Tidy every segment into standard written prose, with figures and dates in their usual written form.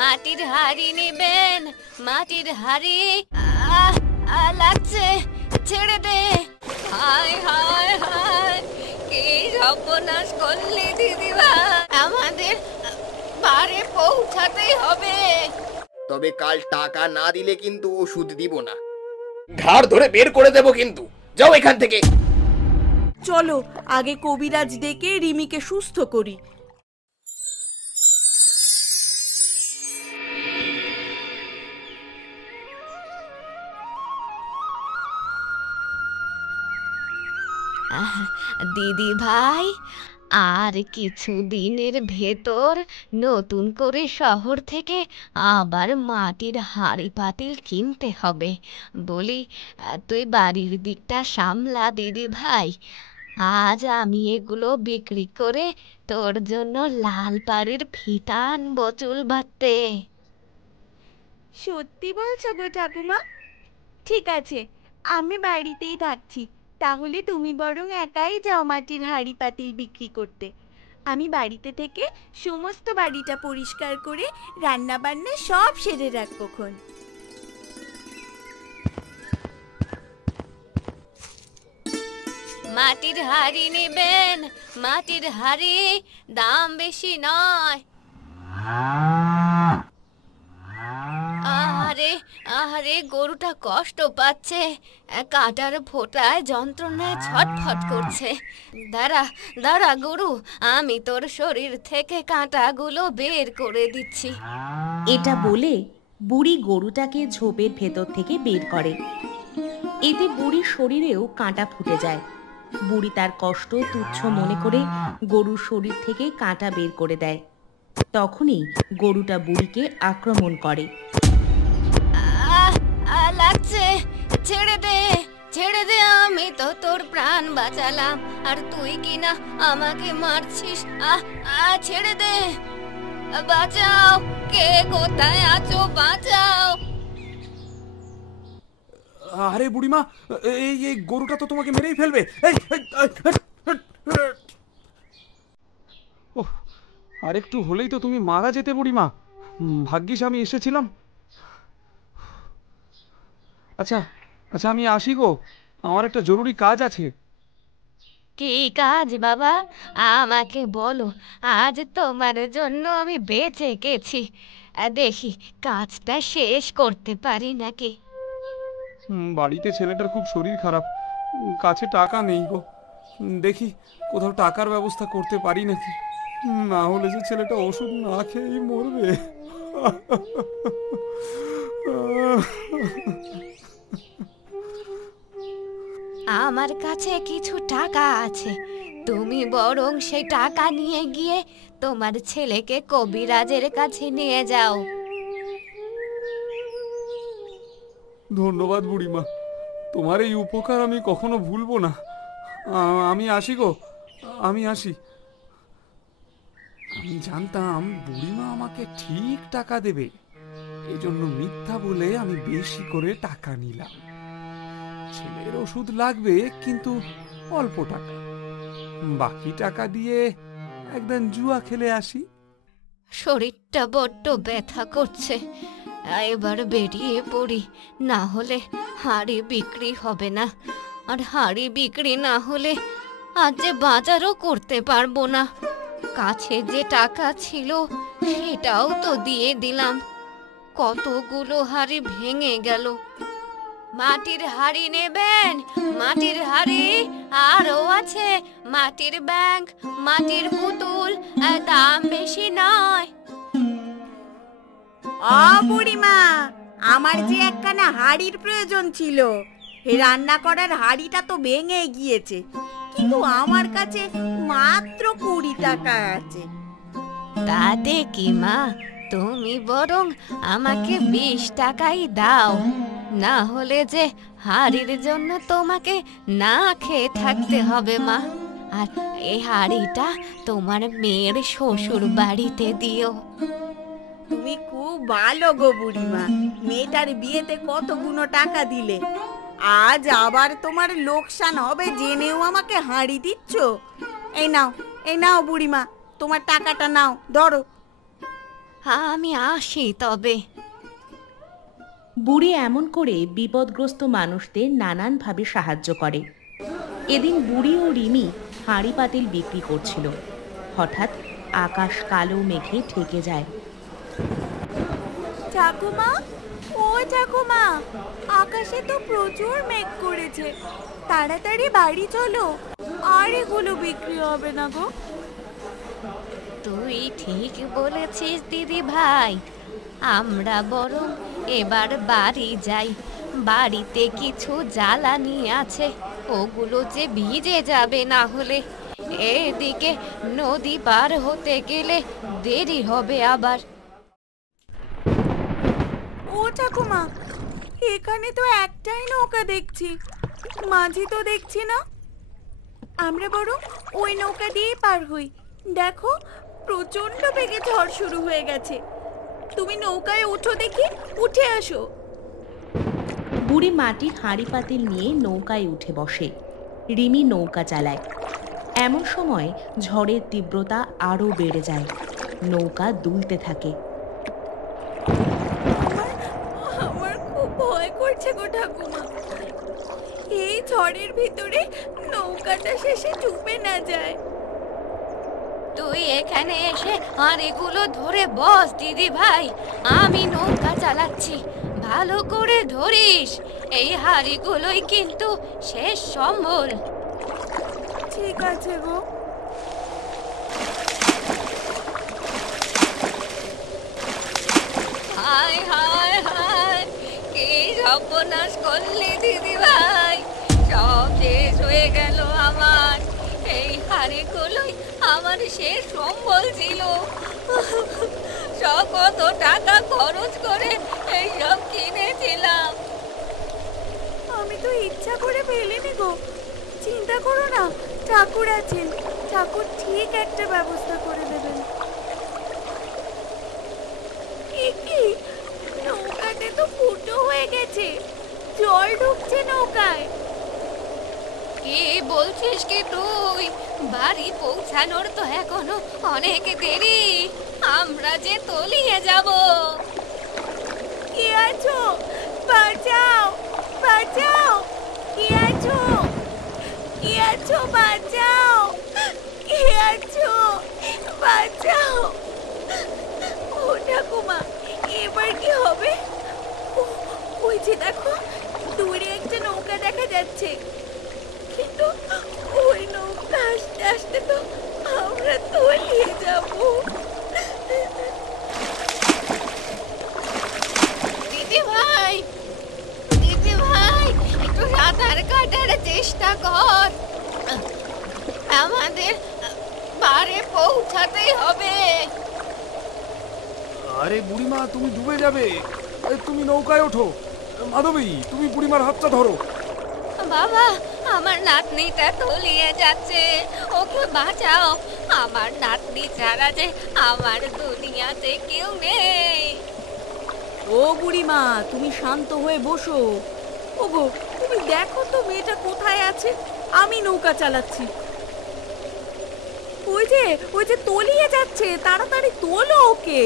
মাটির হাড়ি নেবেন, মাটির হাড়ি। লাগছে, ছেড়ে দে। হায় হায় হায়, কি সর্বনাশ করলি দিদি ভাই, আমাদের বাড়ি পৌঁছাতেই হবে। তবে কাল টাকা না দিলে কিন্তু ওষুধ দিব না, ঘাড় ধরে বের করে দেব কিন্তু। যাও এখান থেকে। চলো আগে কবিরাজ ডেকে রিমিকে সুস্থ করি। দিদি ভাই, আর কিছু দিনের ভেতর নতুন করে শহর থেকে আবার মাটির হাঁড়ি পাতিল কিনতে হবে। বলি, তুই বাড়ির দিকটা সামলা দিদি ভাই। আজ আমি এগুলো বিক্রি করে তোর জন্য লাল পাড়ের ফিতা আনবো চুল বাঁধতে। সত্যি বলছো গো ঠাকুমা? ঠিক আছে, আমি বাড়িতেই থাকছি। তাহলে তুমি বরং একাই যাও মাটির হাঁড়ি পাতিল বিক্রি করতে। আমি বাড়িতে থেকে সমস্ত বাড়িটা পরিষ্কার করে রান্না বান্না সব সেরে রাখবো খন। মাটির হাঁড়ি নেবেন, মাটির হাঁড়ি, দাম বেশি নয়। আরে আরে, গরুটা কষ্ট পাচ্ছে, কাঁটার ফোঁটায় যন্ত্রণায় ছটফট করছে। দাঁড়া দাঁড়া গরু, আমি তোর শরীর থেকে কাঁটাগুলো বের করে দিচ্ছি। এটা বলে বুড়ি গরুটাকে ঝোপের ভেতর থেকে বের করে। এতে বুড়ির শরীরেও কাঁটা ফুটে যায়। বুড়ি তার কষ্ট তুচ্ছ মনে করে গরুর শরীর থেকে কাঁটা বের করে দেয়। তখনই গরুটা বুড়িকে আক্রমণ করে। লাগছে, ছেড়ে দে, ছেড়ে দে। আমি তো তোর প্রাণ বাঁচালাম, আর তুই কি না আমাকে মারছিস। ছেড়ে দে, বাঁচাও, কে কোথায় আছো, বাঁচাও। আরে বুড়িমা, এই এই গরুটা তো তোমাকে মেরেই ফেলবে। ওহ, আর একটু হলেই তো তুমি মারা যেতে বুড়িমা। ভাগ্যিস আমি এসেছিলাম। আচ্ছা আচ্ছা, আমি আসি গো, আমার একটা জরুরি কাজ আছে। কি কাজ বাবা, আমাকে বলো। আজ তোমার জন্য আমি বেঁচে গেছি, দেখি কাজটা শেষ করতে পারি নাকি। বাড়িতে ছেলেটার খুব শরীর খারাপ, কাছে টাকা নেই গো। দেখি কোথাও টাকার ব্যবস্থা করতে পারি নাকি, না হলে যে ছেলেটা ওষুধ না খেয়েই মরবে। আমার কাছে কিছু টাকা আছে, তুমি বরং সেই টাকা নিয়ে গিয়ে তোমার ছেলেকে কবিরাজের কাছে নিয়ে যাও। ধন্যবাদ বুড়িমা, তোমার এই উপকার আমি কখনো ভুলবো না। আমি আসি গো, আমি আসি। আমি জানতাম বুড়িমা আমাকে ঠিক টাকা দেবে, এই জন্য মিথ্যা বলে আমি বেশি করে টাকা নিলাম। ছেলের ওষুধ লাগবে, কিন্তু অল্প টাকা। বাকি টাকা দিয়ে একদিন জুয়া খেলে আসি। শরীরটা বড্ড ব্যথা করছে, এবার বেরিয়ে পড়ি, না হলে হাঁড়ি বিক্রি হবে না। আর হাঁড়ি বিক্রি না হলে আজ যে বাজারও করতে পারবো না। কাছে যে টাকা ছিল সেটাও তো দিয়ে দিলাম, কতগুলো হাঁড়ি ভেঙে গেল। মাটির হাঁড়ি নেবেন, মাটির হাঁড়ি, আরও আছে মাটির ব্যাংক, মাটির পুতুল, দাম বেশি নয়। বুড়িমা, আমার যে একখানা হাঁড়ির প্রয়োজন ছিল। এই রান্না করার হাঁড়িটা তো ভেঙে গিয়েছে, কিন্তু আমার কাছে মাত্র 20 টাকা আছে। তাতে কি মা, তুমি বরং আমাকে 20 টাকাই দাও, না হলে যে হাঁড়ির জন্য তোমাকে না খেয়ে থাকতে হবে মা। আর এই হাঁড়িটা তোমার মেয়ের শ্বশুর বাড়িতে দিও। তুমি খুব ভালো গো বুড়িমা, মেয়েটার বিয়েতে কতগুলো টাকা দিলে, আজ আবার তোমার লোকসান হবে জেনেও আমাকে হাঁড়ি দিচ্ছ। এই নাও, এই নাও বুড়িমা, তোমার টাকাটা নাও, ধরো। আমি আসি তবে। বুড়ি এমন করে বিপদগ্রস্ত মানুষদের নানানভাবে সাহায্য করে। এদিন বুড়ি ও রিমি হাঁড়ি পাতিল বিক্রি করছিল। হঠাৎ আকাশ কালো মেঘে ঢেকে যায়। ঠাকুমা, ও ঠাকুমা, আকাশে তো প্রচুর মেঘ করেছে, তাড়াতাড়ি বাড়ি চলো, আর এগুলো বিক্রি হবে না গো। তুই ঠিক বলেছিস দিদি ভাই, আমরা বরং এবার বাড়ি যাই। বাড়িতে কিছু জ্বালানি আছে, ওগুলো যে ভিজে যাবে না হলে। এদিকে নদী পার হতে গেলে দেরি হবে আবার। ও ঠাকুমা, এখানে তো একটাই নৌকা দেখছি, মাঝি তো দেখছি না। আমরা বরং ওই নৌকা দিয়েই পার হই। দেখো, প্রচন্ড বেগে ঝড় শুরু হয়ে গেছে। তুমি নৌকায় উঠো দেখি, উঠে আসো। বুড়ি মাটির হাঁড়ি পাতিল নিয়ে নৌকায় উঠে বসে। রিমি নৌকা চালায়। এমন সময় ঝড়ের তীব্রতা আরো বেড়ে যায়। নৌকা দুলতে থাকে। আমার খুব ভয় করছে গো ঠাকুমা, এই ঝড়ের ভিতরে নৌকাটা শেষে ডুবে না যায়। তুই এখানে এসে হাঁড়িগুলো ধরে বস দিদি ভাই, আমি নৌকা চালাচ্ছি। ভালো করে ধরিস, এই হাঁড়িগুলোই কিন্তু শেষ সম্বল। ঠিক আছে গো। হায় হায় হায়, কি সর্বনাশ করলি দিদি ভাই, সব শেষ হয়ে গেল আমার। এই হাঁড়িগুলোই আমার শেষ সম্বল ছিল। সব কত টাকা খরচ করে এইসব কিনেছিলাম। আমি তো ইচ্ছা করে ফেলিনি গো, চিন্তা করো না, ঠাকুর আছেন, ঠাকুর ঠিক একটা ব্যবস্থা করে দেবেন। কি, নৌকাতে তো ফুটো হয়ে গেছে, জল ঢুকছে নৌকায়। কি বলছিস কি তুই? বাড়ি পৌঁছানোর তো এখনো অনেক দেরি, আমরা যে তলিয়ে যাব। কে আছো? বাঁচাও, বাঁচাও, কে আছো? কে আছো? বাঁচাও, কে আছো? বাঁচাও। ও ঠাকুমা, এবার কি হবে? ওই যে দেখো, দূরে একটা নৌকা দেখা যাচ্ছে, কিন্তু ওই নৌকা আসতে আসতে তো আমরা তলিয়ে যাব। দিদি ভাই, দিদি ভাই, একটু সাঁতার কাটার চেষ্টা কর, আমাদের পারে পৌঁছাতেই হবে। আরে বুড়িমা, তুমি ডুবে যাবে। তুমি নৌকায় ওঠো। মাধবী, তুমি বুড়িমার হাতটা ধরো। বাবা, আমার নাতনিটা তলিয়ে যাচ্ছে, ওকে বাঁচাও। আমার নাতনি ছাড়া যে আমার দুনিয়াতে কেউ নেই। ও বুড়িমা, তুমি শান্ত হয়ে বসো। ওগো, তুমি দেখো তো মেয়েটা কোথায় আছে, আমি নৌকা চালাচ্ছি। ওই যে তলিয়ে যাচ্ছে, তাড়াতাড়ি তোলো ওকে।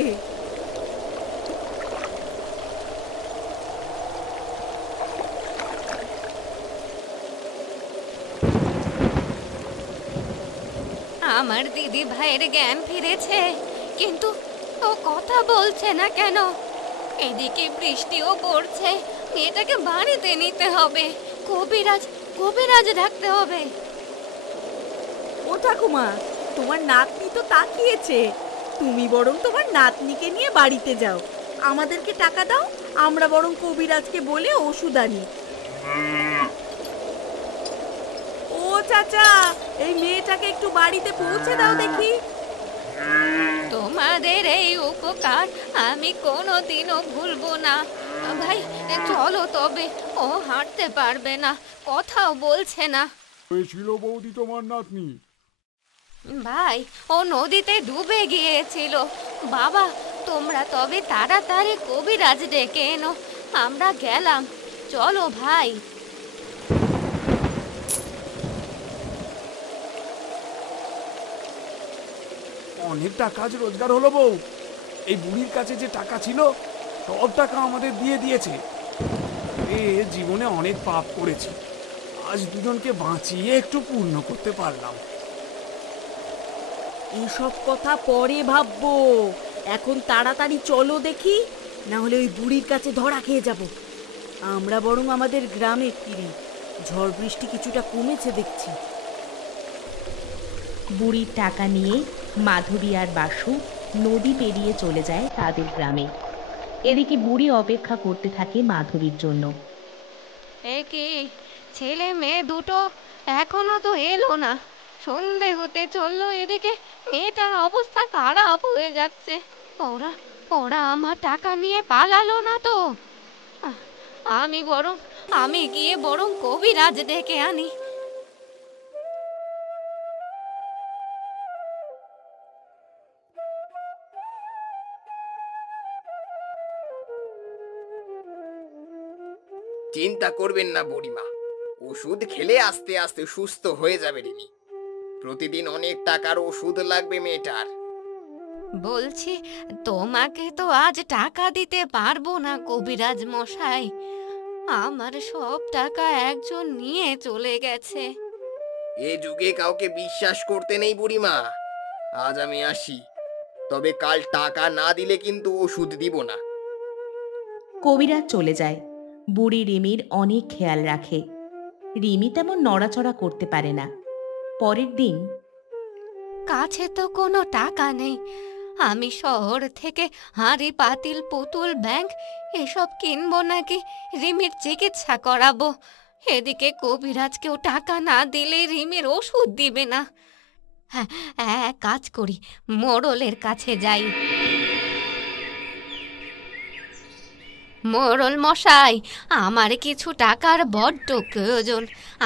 আমার দিদি ভাইয়ের জ্ঞান ফিরেছে, কিন্তু ও কথা বলছে না কেন? এদিকে বৃষ্টিও পড়ছে, মেয়েটাকে বাড়িতে নিতে হবে। কবিরাজ ডাকতে হবে। ও ঠাকুমা, তোমার নাতনি তো তাকিয়েছে, তুমি বরং তোমার নাতনিকে নিয়ে বাড়িতে যাও, আমাদেরকে টাকা দাও, আমরা বরং কবিরাজকে বলে ওষুধ আনি। ও চাচা, এই মেয়েটাকে একটু বাড়িতে পৌঁছে দাও দেখি। তোমাদের এই উপকার আমি কোনোদিনও ভুলবো না। ভাই চলো তবে, ও হাঁটতে পারবে না, কথাও বলছে না। হয়েছিল বৌদি তোমার নাতনি? ভাই, ও নদীতে ডুবে গিয়েছিল। বাবা, তোমরা তবে তাড়াতাড়ি কবিরাজ ডেকে এনো, আমরা গেলাম। চলো ভাই। অনেকটা কাজ রোজগার হলো বউ। এই বুড়ির কাছে যে টাকা ছিল সব টাকা আমাদের দিয়ে দিয়েছে। এ জীবনে অনেক পাপ করেছি, আজ দুজনকে বাঁচিয়ে একটু পূর্ণ করতে পারলাম। এসব কথা পরে ভাববো, এখন তাড়াতাড়ি চলো দেখি, না হলে ওই বুড়ির কাছে ধরা খেয়ে যাব। আমরা বরং আমাদের গ্রামে ফিরি, ঝড় বৃষ্টি কিছুটা কমেছে দেখছি। বুড়ির টাকা নিয়ে মাধবী আর বাসু নদী পেরিয়ে চলে যায় তাদের গ্রামে। এদিকে বুড়ি অপেক্ষা করতে থাকে মাধবীর জন্য। এ কি, ছেলে মেয়ে দুটো এখনো তো এলো না। সন্ধে হতে চললো, এদিকে মেয়েটার অবস্থা খারাপ হয়ে যাচ্ছে। ওরা ওরা আমার টাকা নিয়ে পালালো না তো? আমি গিয়ে বরং কবিরাজ ডেকে আনি। চিন্তা করবেন না বুড়িমা, ওষুধ খেলে আস্তে আস্তে সুস্থ হয়ে যাবে রিমি। প্রতিদিন অনেক টাকার ওষুধ লাগবে মেয়েটার। বলছি, তোমাকে তো আজ টাকা দিতে পারবো না কবিরাজ মশাই। আমার সব টাকা একজন নিয়ে চলে গেছে। এ যুগে কাউকে বিশ্বাস করতে নেই বুড়িমা। আজ আমি আসি, তবে কাল টাকা না দিলে কিন্তু ওষুধ দিব না। কবিরাজ চলে যায়। বুড়ি রিমির অনেক খেয়াল রাখে। রিমি তেমন নড়াচড়া করতে পারে না। পরের দিন কাছে তো কোনো টাকা নেই। আমি শহর থেকে হাঁড়ি পাতিল পুতুল ব্যাংক এসব কিনবো নাকি রিমির চিকিৎসা করাবো। এদিকে কবিরাজকেও টাকা না দিলে রিমির ওষুধ দিবে না। হ্যাঁ, কাজ করি, মোড়লের কাছে যাই। মোড়ল মশাই, আমার কিছু টাকার বড্ড প্রয়োজন।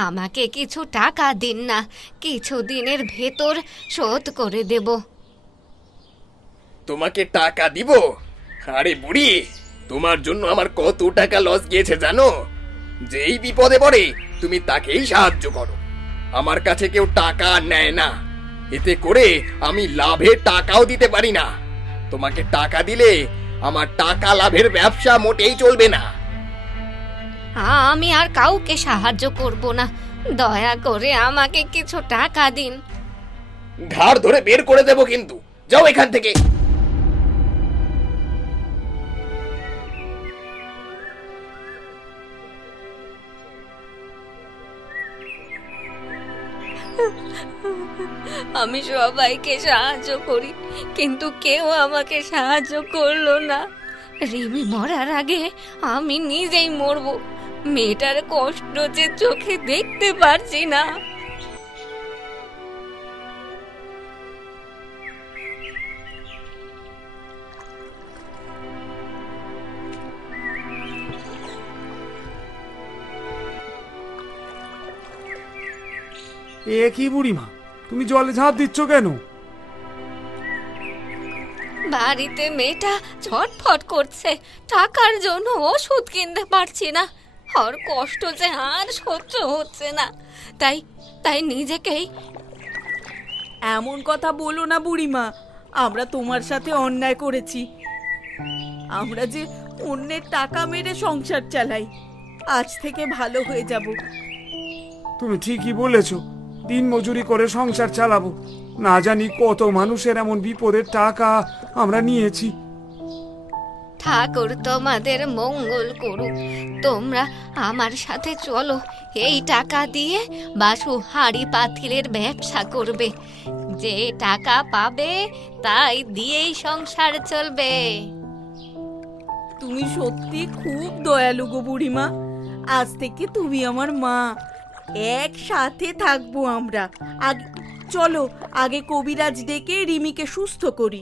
আমাকে কিছু টাকা দিন না, কিছু দিনের ভেতর শোধ করে দেব। তোমাকে টাকা দিব? আরে বুড়ি, তোমার জন্য আমার কত টাকা লস গিয়েছে জানো? যেই বিপদে পড়ে তুমি তাকেই সাহায্য করো। আমার কাছে কেউ টাকা নেয় না, এতে করে আমি লাভে টাকাও দিতে পারি না। তোমাকে টাকা দিলে আমার টাকা লাভের ব্যবসা মোটেই চলবে না। আমি আর কাউকে সাহায্য করব না, দয়া করে আমাকে কিছু টাকা দিন। ঘাড় ধরে বের করে দেব কিন্তু, যাও এখান থেকে। আমি সবাইকে সাহায্য করি, কিন্তু কেউ আমাকে সাহায্য করলো না। রিমি মরার আগে আমি নিজেই মরব। মেয়েটার কষ্ট যে চোখে দেখতে পারছি না। এ কি বুড়িমা, তুমি জলে ঝাঁপ দিচ্ছ কেন? বাড়িতে মেয়েটা ছটফট করছে, টাকার জন্য ওষুধ কিনতে পারছি না। আর কষ্ট যে আর সহ্য হচ্ছে না, তাই নিজেকেই। এমন কথা বলো না বুড়িমা, আমরা তোমার সাথে অন্যায় করেছি। আমরা যে অন্যের টাকা মেরে সংসার চালাই, আজ থেকে ভালো হয়ে যাব। তুমি ঠিকই বলেছ, দিন মজুরি করে সংসার চালাবো। না জানি কত মানুষের এমন বিপদের টাকা আমরা নিয়েছি। ঠাকুর তোমাদের মঙ্গল করুক। তোমরা আমার সাথে চলো, এই টাকা দিয়ে বাসু হাঁড়ি পাতিলের ব্যবসা করবে। যে টাকা পাবে তাই দিয়েই সংসার চলবে। তুমি সত্যি খুব দয়ালু গো বুড়িমা। আজ থেকে তুমি আমার মা, একসাথে থাকবো আমরা। চলো আগে কবিরাজ ডেকে রিমিকে সুস্থ করি,